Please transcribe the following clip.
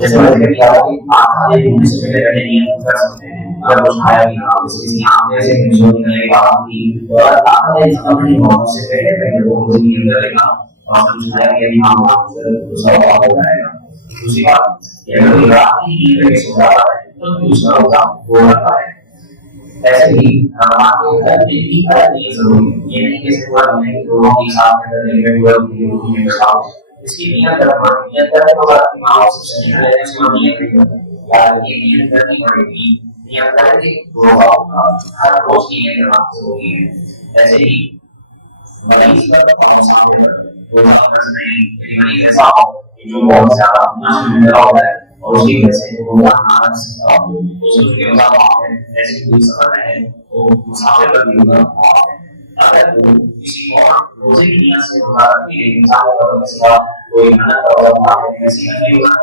जैसे मैंने कहा कि आप खाने पीने से पहले पहले नियम कर सकते हैं। अगर कुछ खाया भी ना हो, जैसे किसी आंवले से निकलने के बाद भी आपने अपनी मौत से पहले पहले वो नियम करेगा और कुछ खाया कि अभी हम तो सब हो जाएगा। दूसरी बात, अगर रात की नींद में सो रहा है तो दूसरा होगा वो रखा है। ऐसे ही आपके घर में भी हर चीज जरूरी है। ये नहीं कि सिर्फ हमने लोगों के साथ में में बताओ इसकी नियत करना नियत करने के बाद माँ सबसे पहले इसको नियत करेगा यार ये नियत करनी पड़ेगी। नियत करके हर रोज की नियत करना जरूरी है। ऐसे ही मरीज का सामने वो मरीज ऐसा हो जो बहुत ज्यादा नशा होता है और उसकी वजह से वो आना सकता हो उसके बाद ऐसी कोई सफर है तो मुसाफिर पर भी होगा। अगर वो किसी और रोजे की नियत से होगा कि इंसान का कोई खाना का ऐसी नहीं होगा।